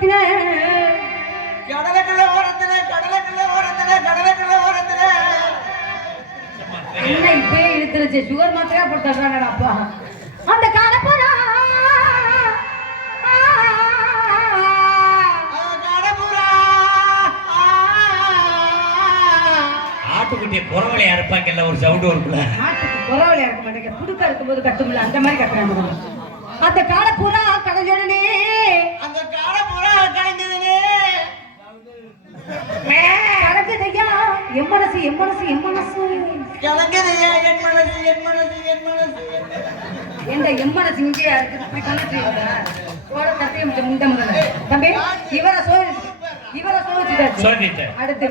ஓரத்திலே கடலுக்குள்ள ஓரத்திலே கடலுக்குள்ள ஓரத்திலே கடலுக்குள்ள ஓரத்திலே என்ன இப்பயே இழுத்துருச்சு சுகர் மாத்திரையா போட்டு தர்றாங்கடா அப்பா அந்த காலப்புறா ஆட்டுக்குட்டிய குறவலையா இருப்பாங்கல்ல ஒரு சவுண்ட் வரும்ல ஆட்டுக்கு குறவலையா இருக்க மாட்டேங்க துடுக்கா இருக்கும்போது கட்டும்ல அந்த மாதிரி கட்டுறாங்க அந்த காலப்புறா கடைஞ்சோடனே அந்த காலப்புறா கடைஞ்சதுனே கலங்குதையா என் மனசு என் மனசு என் மனசு கலங்குதையா என் மனசு என் மனசு என் மனசு எந்த என் மனசு இங்கேயா இருக்கு இப்படி கலந்துட்டீங்களா போட கட்டிய முண்டை முதல்ல தம்பி இவரை சோதிச்சுட்டாச்சு அடுத்து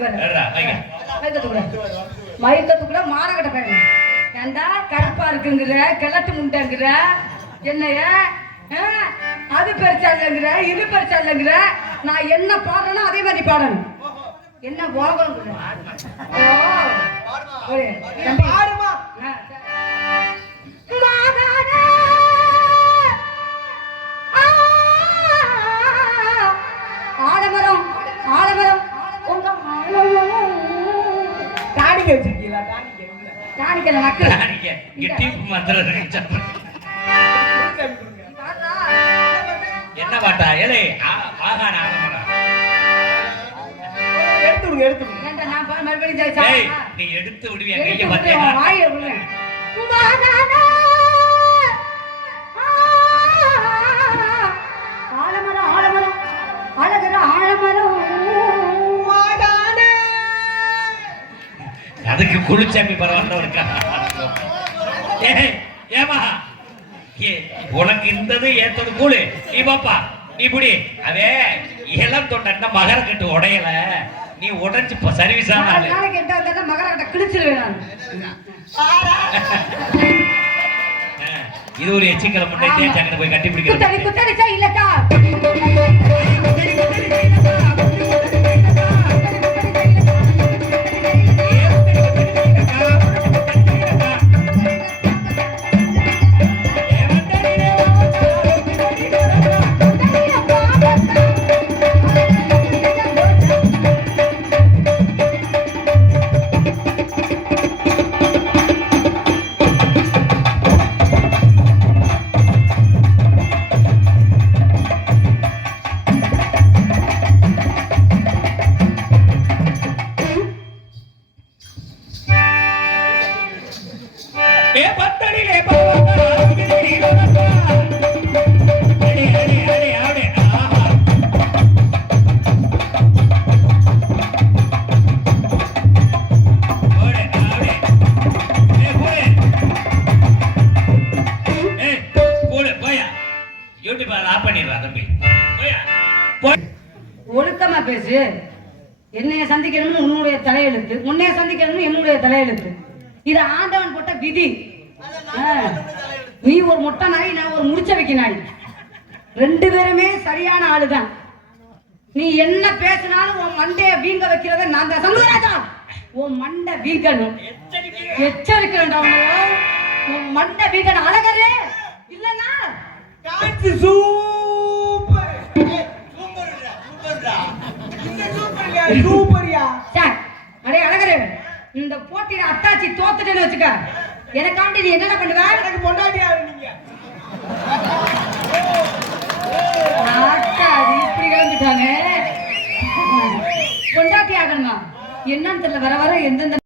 மயக்கத்துக்குள்ள மானகட்ட பையன் ஏண்டா கருப்பா இருக்குங்கிற கிழட்டு முண்டைங்கிற என்னைய அது பெருசாலங்கிற இது பெருசாலங்கிற நான் என்ன பாடுறேனோ அதே மாதிரி பாடணும் என்ன போகணும் ஆலமரம் ஆலமரம் உங்க டானிக்க வச்சிருக்கீங்களா டானிக்கல நக்கு டானிக்க இங்க டீப் மாத்திர என்ன பாட்டா ஏலே ஆகான ஆலமரம் எடுத்துடுங்க ஏண்டா நான் மறுபடியும் ஏய் நீ எடுத்து விடுவியா கைய பாத்தியா வாயை விடு குமாரானா ஆலமரம் ஆலமரம் அழகர ஆலமரம் அதுக்கு குளிச்சாமி பரவாயில்ல இருக்கா ஏமா உனக்கு இருந்தது ஏத்தது கூழு நீ பாப்பா நீ புடி அதே இளம் தொண்ட மகர கட்டு உடையல நீ உடைச்சு சர்வீஸ் ஆனால மகர கட்ட கிழிச்சிருவேன் இது ஒரு எச்சிக்கலை முன்னே தேய்ச்சாங்கன்னு போய் கட்டி பிடிக்கிறேன் குத்தடிச்சா இல்லக்கா ஒழுக்கமா பேசு என்னைய சந்திக்கணும்னு உன்னுடைய தலையெழுத்து உன்னைய சந்திக்கணும்னு என்னுடைய தலையெழுத்து இது ஆண்டவன் போட்ட விதி நீ ஒரு மொட்டை நாய் நான் ஒரு முடிச்ச வைக்க நாய் ரெண்டு பேருமே சரியான ஆளுதான் நீ என்ன பேசினாலும் உன் மண்டைய வீங்க வைக்கிறத நான் தான் சண்முகராஜா உன் மண்டை வீங்கணும் எச்சரிக்கிறேன் உன் மண்டை வீங்கணும் அழகரே இல்லன்னா அடே அழகரே இந்த போட்டியில அத்தாச்சி தோத்துட்டேன்னு வச்சுக்க எனக்காண்டி நீ என்ன பண்ணுவ எனக்கு பொண்டாட்டி ஆவீங்க இப்படி கிளம்பிட்டாங்க பொண்டாட்டி ஆகணுமா என்னன்னு தெரியல வர வர எந்தெந்த